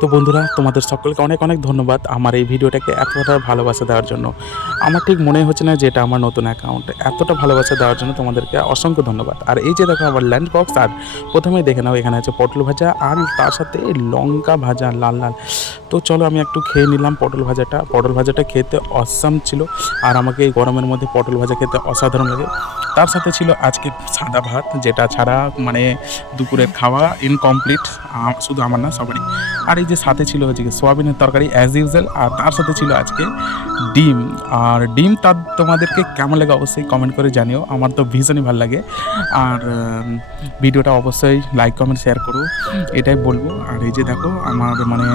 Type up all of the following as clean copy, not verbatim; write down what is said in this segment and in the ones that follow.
তো বন্ধুরা, তোমাদের সকলকে অনেক অনেক ধন্যবাদ আমার এই ভিডিওটাকে এতটা ভালোবাসা দেওয়ার জন্য। আমার ঠিক মনে হচ্ছে না যে এটা আমার নতুন অ্যাকাউন্ট। এতটা ভালোবাসা দেওয়ার জন্য তোমাদেরকে অসংখ্য ধন্যবাদ। আর এই যে দেখো আমার লাঞ্চ বক্স, আর প্রথমেই দেখে নাও এখানে আছে পটল ভাজা আর তার সাথে লঙ্কা ভাজা লাল লাল। তো চলো আমি একটু খেয়ে নিলাম পটল ভাজাটা। পটল ভাজাটা খেতে অসাম ছিল, আর আমাকে এই গরমের মধ্যে পটল ভাজা খেতে অসাধারণ লাগে। তার সাথে ছিল আজকে সাদা ভাত, যেটা ছাড়া মানে দুপুরের খাওয়া ইনকমপ্লিট, শুধু আমার না সবারই। আর এই যে সাথে ছিল হচ্ছে কি সোয়াবিনের তরকারি অ্যাজ ইউজুয়াল, আর তার সাথে ছিল আজকে ডিম। আর ডিম তার তোমাদেরকে কেমন লাগে অবশ্যই কমেন্ট করে জানিও, আমার তো ভীষণই ভালো লাগে। আর ভিডিওটা অবশ্যই লাইক কমেন্ট শেয়ার করো, এটাই বলবো। আর এই যে দেখো আমার মানে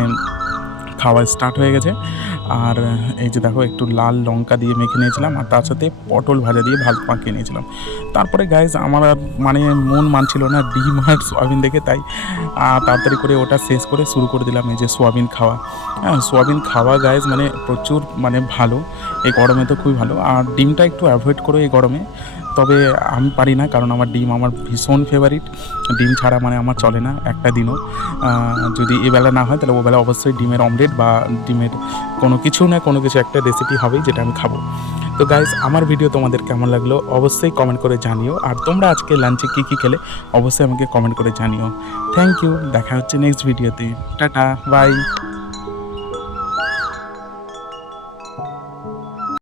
খাওয়া স্টার্ট হয়ে গেছে। আর এই যে দেখো একটু লাল লঙ্কা দিয়ে মেখে নিয়েছিলাম, আর তার সাথে পটল ভাজা দিয়ে ভাত মাখিয়ে নিয়েছিলাম। তারপরে গাইজ আমার আর মানে মন মানছিল না ডিম আর সোয়াবিন দেখে, তাই তাড়াতাড়ি করে ওটা শেষ করে শুরু করে দিলাম এই যে সোয়াবিন খাওয়া। হ্যাঁ, সোয়াবিন খাওয়া গাইজ মানে প্রচুর মানে ভালো, এই গরমে তো খুবই ভালো। আর ডিমটা একটু অ্যাভয়েড করো এই গরমে, তবে আমি পারি না, কারণ আমার ডিম আমার ভীষণ ফেভারিট। ডিম ছাড়া মানে আমার চলে না একটা দিনও। যদি এবেলা না হয় তাহলে ওবেলা অবশ্যই ডিমের অমলেট বা ডিমের কোনো কিছু না কোনো কিছু একটা রেসিপি হবেই যেটা আমি খাবো। তো গাইজ আমার ভিডিও তোমাদের কেমন লাগলো অবশ্যই কমেন্ট করে জানিও, আর তোমরা আজকে লাঞ্চে কী কী খেলে অবশ্যই আমাকে কমেন্ট করে জানিও। থ্যাংক ইউ, দেখা হচ্ছে নেক্সট ভিডিওতে। Tata, by.